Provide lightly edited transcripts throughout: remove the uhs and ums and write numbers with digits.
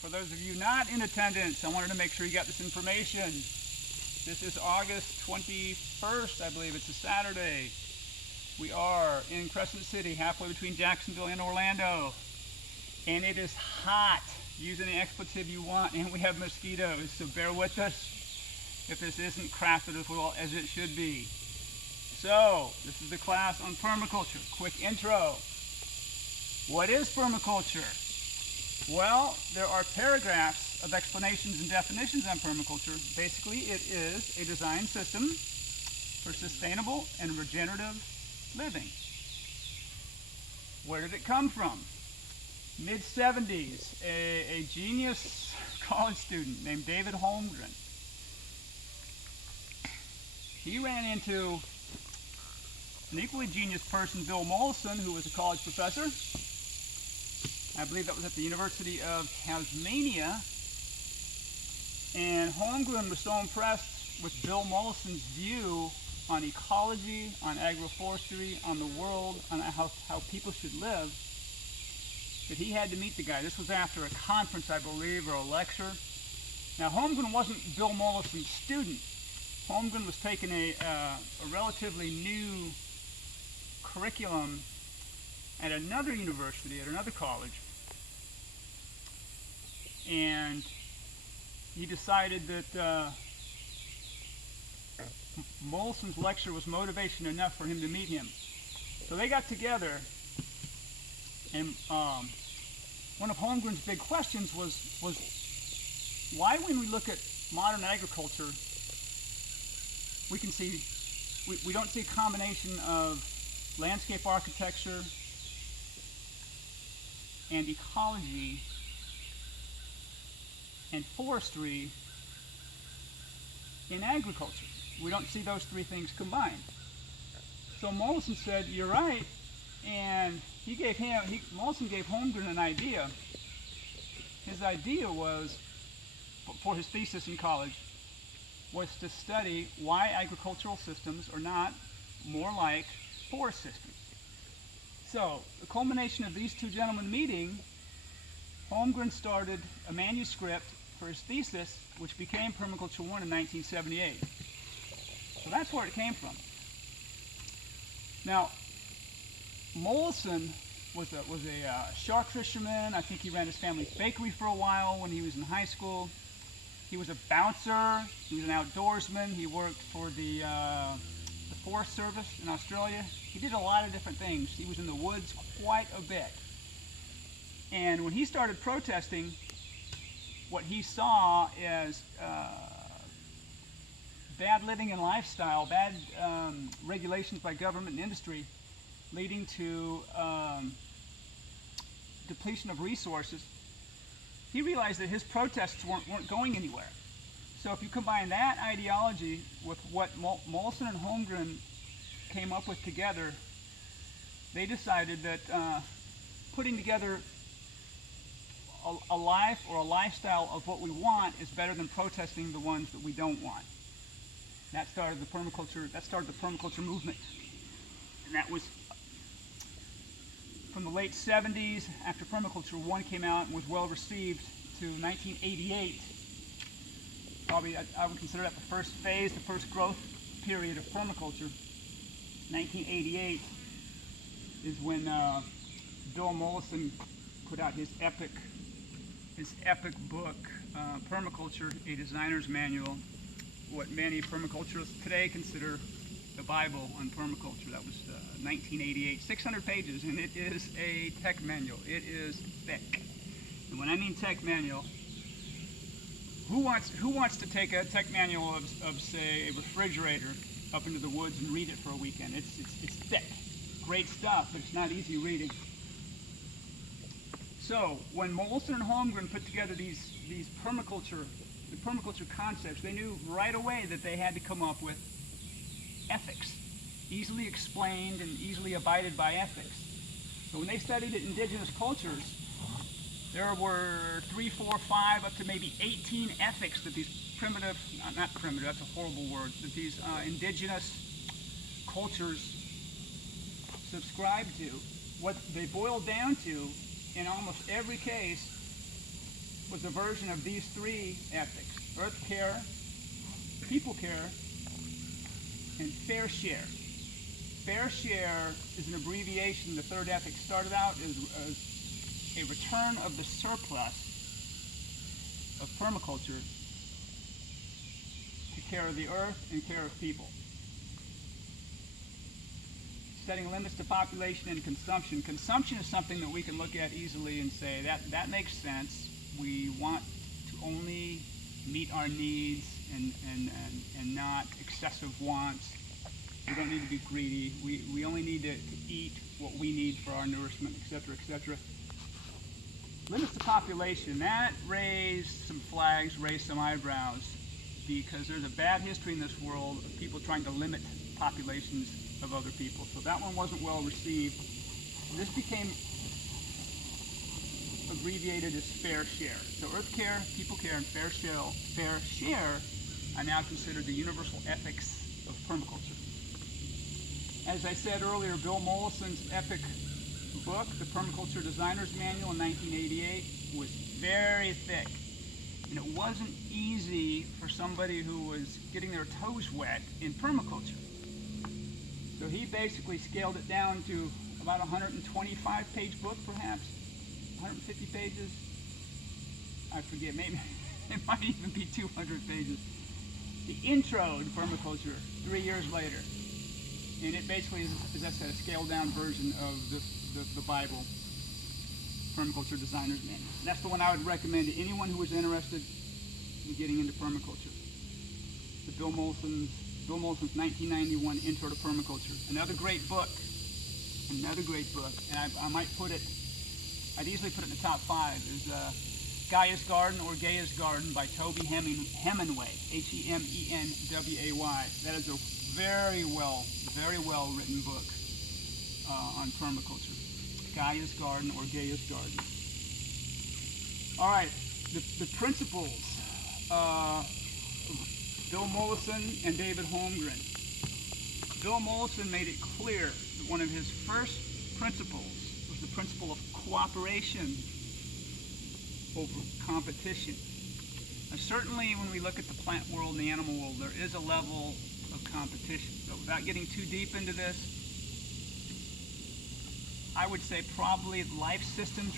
For those of you not in attendance, I wanted to make sure you got this information. This is August 21st, I believe. It's a Saturday. We are in Crescent City, halfway between Jacksonville and Orlando. And it is hot. Use any expletive you want, and we have mosquitoes, so bear with us if this isn't crafted as well as it should be. So, this is the class on permaculture. Quick intro. What is permaculture? Well, there are paragraphs of explanations and definitions on permaculture. Basically, it is a design system for sustainable and regenerative living. Where did it come from? Mid-70s, a genius college student named David Holmgren. He ran into an equally genius person, Bill Mollison, who was a college professor. I believe that was at the University of Tasmania. And Holmgren was so impressed with Bill Mollison's view on ecology, on agroforestry, on the world, on how people should live, that he had to meet the guy. This was after a conference, I believe, or a lecture. Now, Holmgren wasn't Bill Mollison's student. Holmgren was taking a relatively new curriculum at another university, at another college. And he decided that Mollison's lecture was motivation enough for him to meet him. So they got together, and one of Holmgren's big questions was why, when we look at modern agriculture, we can see we don't see a combination of landscape architecture and ecology and forestry in agriculture. We don't see those three things combined. So Mollison said, "You're right," and Mollison gave Holmgren an idea. His idea was, for his thesis in college, was to study why agricultural systems are not more like forest systems. So, the culmination of these two gentlemen meeting, Holmgren started a manuscript for his thesis, which became Permaculture 1 in 1978. So that's where it came from. Now, Mollison was a shark fisherman. I think he ran his family's bakery for a while when he was in high school. He was a bouncer. He was an outdoorsman. He worked for the Forest Service in Australia. He did a lot of different things. He was in the woods quite a bit. And when he started protesting what he saw as bad living and lifestyle, bad regulations by government and industry, leading to depletion of resources, he realized that his protests weren't going anywhere. So if you combine that ideology with what Mollison and Holmgren came up with together, they decided that putting together a life or a lifestyle of what we want is better than protesting the ones that we don't want. That started the permaculture movement. And that was from the late 70s, after Permaculture 1 came out and was well received, to 1988. Probably I would consider that the first phase, the first growth period of permaculture. 1988 is when Bill Mollison put out his epic book, Permaculture, A Designer's Manual, what many permaculturists today consider the Bible on permaculture. That was 1988, 600 pages, and it is a tech manual. It is thick. And when I mean tech manual, who wants to take a tech manual of say a refrigerator up into the woods and read it for a weekend? It's thick, great stuff, but it's not easy reading. So when Mollison and Holmgren put together the permaculture concepts, they knew right away that they had to come up with ethics, easily explained and easily abided by ethics. So when they studied indigenous cultures, there were 3, 4, 5, up to maybe 18 ethics that these not primitive, that's a horrible word, that these indigenous cultures subscribe to. What they boiled down to, in almost every case, was a version of these three ethics: earth care, people care, and fair share. Fair share is an abbreviation. The third ethic started out as a return of the surplus of permaculture to care of the earth and care of people. Setting limits to population and consumption. Consumption is something that we can look at easily and say that makes sense. We want to only meet our needs and not excessive wants. We don't need to be greedy. We only need to eat what we need for our nourishment, etc., etc. Limits to population. That raised some flags, raised some eyebrows, because there's a bad history in this world of people trying to limit populations of other people. So that one wasn't well received. This became abbreviated as fair share. So earth care, people care, and fair share are now considered the universal ethics of permaculture. As I said earlier, Bill Mollison's epic book, The Permaculture Designer's Manual in 1988, was very thick. And it wasn't easy for somebody who was getting their toes wet in permaculture. So he basically scaled it down to about a 125-page book, perhaps, 150 pages. I forget, maybe it might even be 200 pages. The intro to permaculture 3 years later. And it basically is, as I said, a scaled-down version of the Bible, Permaculture Designer's Manual. And that's the one I would recommend to anyone who was interested in getting into permaculture. The Bill Mollison's 1991 Intro to Permaculture. Another great book. And I might put it, I'd easily put it in the top 5, is Gaia's Garden or Gaia's Garden by Toby Hemenway, Hemenway. That is a very well written book on permaculture. Gaia's Garden or Gaia's Garden. All right, the principles. Bill Mollison and David Holmgren. Bill Mollison made it clear that one of his first principles was the principle of cooperation over competition. Now, certainly when we look at the plant world and the animal world, there is a level of competition. So without getting too deep into this, I would say probably life systems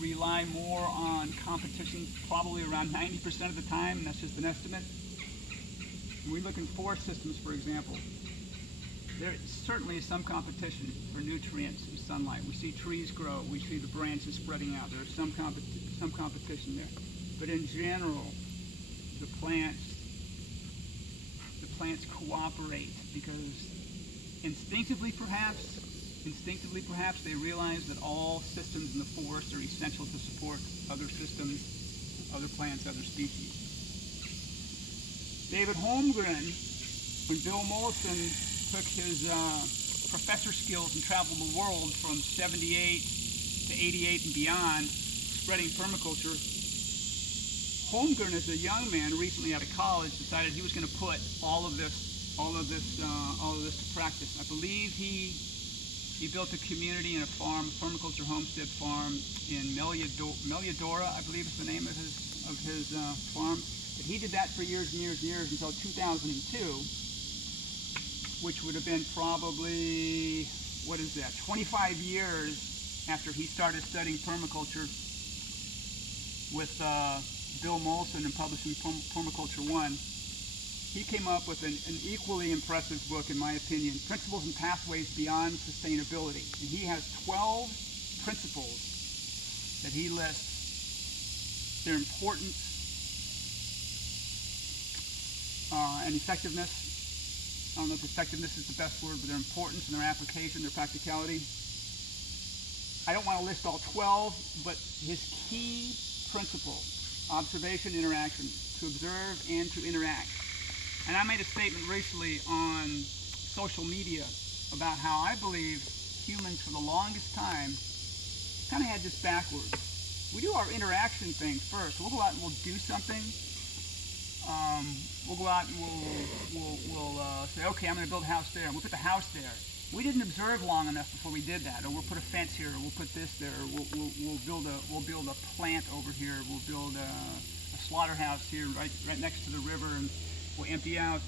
rely more on competition, probably around 90% of the time, and that's just an estimate. When we look in forest systems, for example, there certainly is some competition for nutrients and sunlight. We see trees grow, we see the branches spreading out. There's some competition there. But in general, the plants cooperate because instinctively perhaps, they realize that all systems in the forest are essential to support other systems, other plants, other species. David Holmgren, when Bill Mollison took his professor skills and traveled the world from 78 to 88 and beyond, spreading permaculture, Holmgren, as a young man recently out of college, decided he was going to put all of this to practice. I believe he built a community and a farm, a permaculture homestead farm in Meliadora, I believe is the name of his farm. But he did that for years and years and years until 2002, which would have been probably, 25 years after he started studying permaculture with Bill Mollison and publishing Permaculture 1. He came up with an equally impressive book, in my opinion, Principles and Pathways Beyond Sustainability. And he has 12 principles that he lists, their importance and effectiveness. I don't know if effectiveness is the best word, but their importance and their application, their practicality. I don't want to list all 12, but his key principles: observation, interaction, to observe and to interact. And I made a statement recently on social media about how I believe humans for the longest time kind of had this backwards. We do our interaction thing first. We'll go out and we'll do something. We'll go out and we'll say, okay, I'm going to build a house there. And we'll put the house there. We didn't observe long enough before we did that, or we'll put a fence here, or we'll put this there, or we'll build a plant over here, we'll build a slaughterhouse here right next to the river, and we'll empty out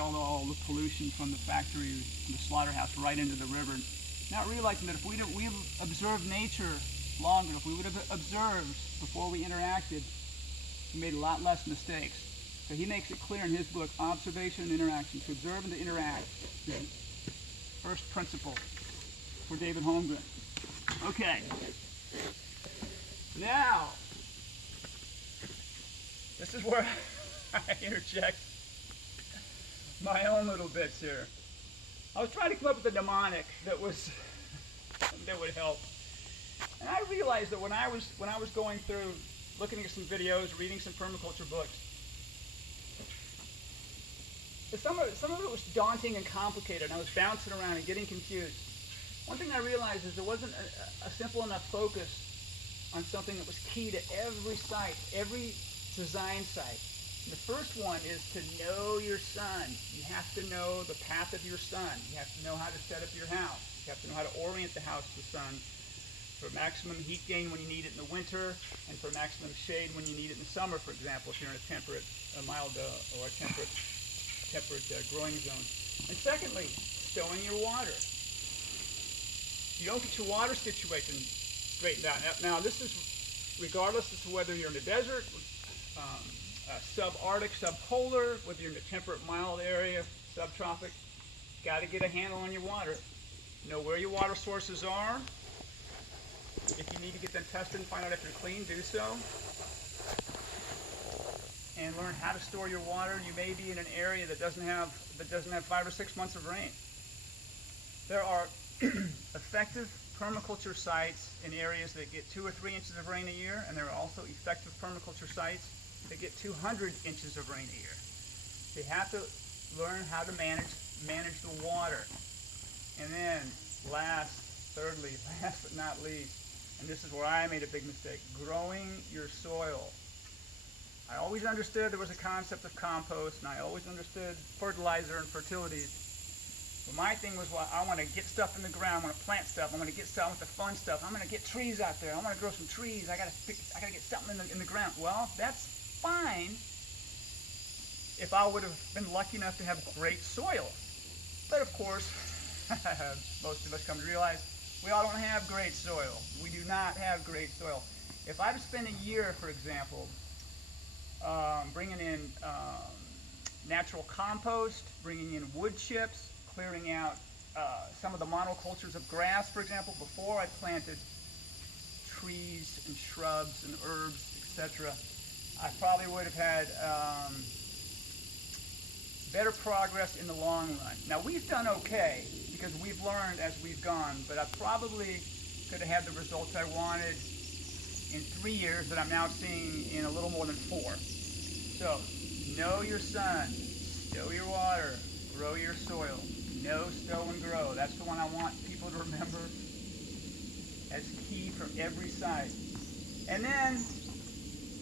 all the pollution from the factory, from the slaughterhouse, right into the river. Not realizing that if we observed nature long enough, we would have observed before we interacted, we made a lot less mistakes. So he makes it clear in his book, Observation and Interaction. To observe and to interact is the first principle for David Holmgren. Okay. Now, this is where I interject my own little bits here. I was trying to come up with a mnemonic that would help. And I realized that when I was going through, looking at some videos, reading some permaculture books, some of it was daunting and complicated, and I was bouncing around and getting confused. One thing I realized is there wasn't a simple enough focus on something that was key to every site, every design site. And the first one is to know your sun. You have to know the path of your sun. You have to know how to set up your house. You have to know how to orient the house to the sun for maximum heat gain when you need it in the winter, and for maximum shade when you need it in the summer, for example, if you're in a mild or a temperate growing zone. And secondly, stowing your water. You don't get your water situation straightened out. Now this is regardless as to whether you're in the desert, subarctic, subpolar, whether you're in the temperate mild area, subtropic, got to get a handle on your water. Know where your water sources are. If you need to get them tested and find out if they're clean, do so. And learn how to store your water. You may be in an area that doesn't have 5 or 6 months of rain. There are effective permaculture sites in areas that get 2 or 3 inches of rain a year, and there are also effective permaculture sites that get 200 inches of rain a year. So you have to learn how to manage the water. And then thirdly, last but not least, and this is where I made a big mistake, growing your soil. I always understood there was a concept of compost, and I always understood fertilizer and fertilities. But my thing was, well, I want to get stuff in the ground, I want to plant stuff, I want to get stuff with the fun stuff, I'm going to get trees out there, I want to grow some trees, I got to get something in the ground. Well, that's fine if I would have been lucky enough to have great soil. But of course, most of us come to realize we all don't have great soil. We do not have great soil. If I've spent a year, for example, bringing in natural compost, bringing in wood chips, clearing out some of the monocultures of grass, for example, before I planted trees and shrubs and herbs, etc., I probably would have had better progress in the long run. Now, we've done okay because we've learned as we've gone, but I probably could have had the results I wanted in 3 years that I'm now seeing in a little more than 4. So, know your sun, stow your water, grow your soil. Know, stow, and grow. That's the one I want people to remember as key for every site. And then,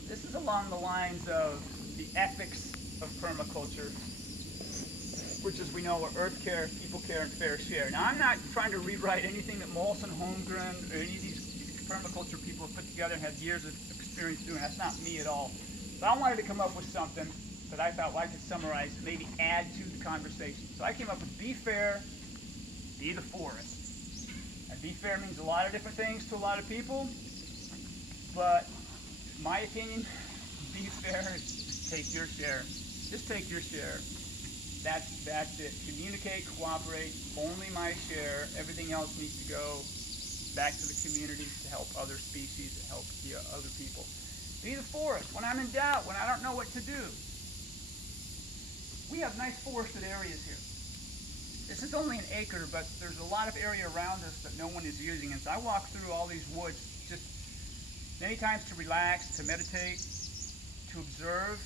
this is along the lines of the ethics of permaculture, which, as we know, are earth care, people care, and fair share. Now, I'm not trying to rewrite anything that Molson Holmgren or any of these permaculture people have put together and had years of experience doing. That's not me at all. But I wanted to come up with something that I thought I could summarize and maybe add to the conversation. So I came up with be fair, be the forest. And be fair means a lot of different things to a lot of people, but in my opinion, be fair is just take your share. Just take your share. That's it. Communicate, cooperate, only my share. Everything else needs to go back to the community to help other species, to help the other people. Be the forest. When I'm in doubt, when I don't know what to do. We have nice forested areas here. This is only an acre, but there's a lot of area around us that no one is using. And so I walk through all these woods just many times to relax, to meditate, to observe.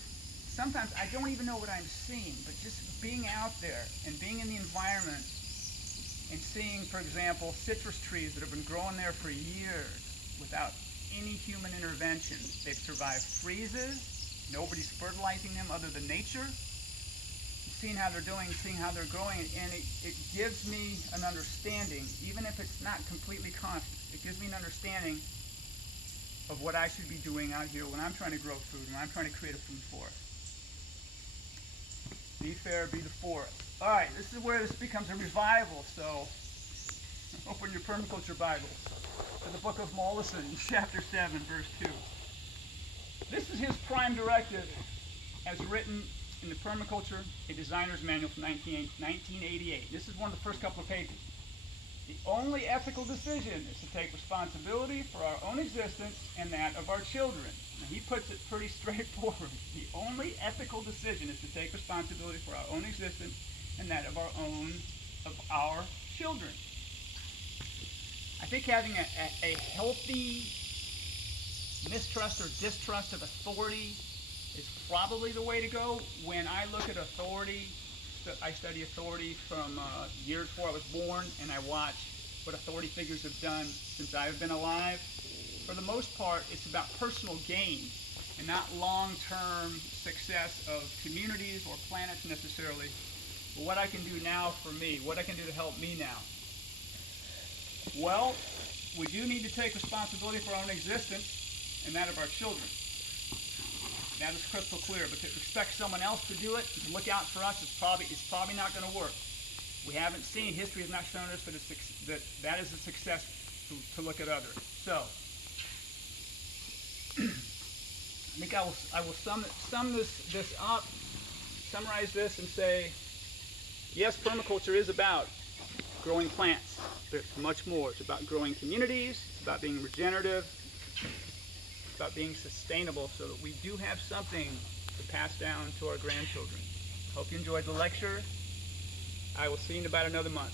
Sometimes I don't even know what I'm seeing, but just being out there and being in the environment and seeing, for example, citrus trees that have been growing there for years without any human intervention. They've survived freezes. Nobody's fertilizing them other than nature. seeing how they're doing, seeing how they're growing, and it gives me an understanding, even if it's not completely constant, it gives me an understanding of what I should be doing out here when I'm trying to grow food, when I'm trying to create a food forest. Be fair, be the forest. All right, this is where this becomes a revival, so open your Permaculture Bible to the book of Mollison, chapter 7, verse 2. This is his prime directive as written in the Permaculture, a Designer's Manual from 1988. This is one of the first couple of pages. The only ethical decision is to take responsibility for our own existence and that of our children. Now, he puts it pretty straightforward. The only ethical decision is to take responsibility for our own existence and that of our children. I think having a healthy mistrust or distrust of authority is probably the way to go. When I look at authority, I study authority from years before I was born, and I watch what authority figures have done since I've been alive. For the most part, it's about personal gain and not long-term success of communities or planets necessarily, but what I can do now for me, what I can do to help me now. Well, we do need to take responsibility for our own existence and that of our children. That is crystal clear, but to expect someone else to do it, to look out for us, it's probably not going to work. We haven't seen, history has not shown us that is a success to look at others. So, I think I will sum this up, summarize this and say, yes, permaculture is about growing plants, but it's much more. It's about growing communities, it's about being regenerative, it's about being sustainable so that we do have something to pass down to our grandchildren. Hope you enjoyed the lecture. I will see you in about another month.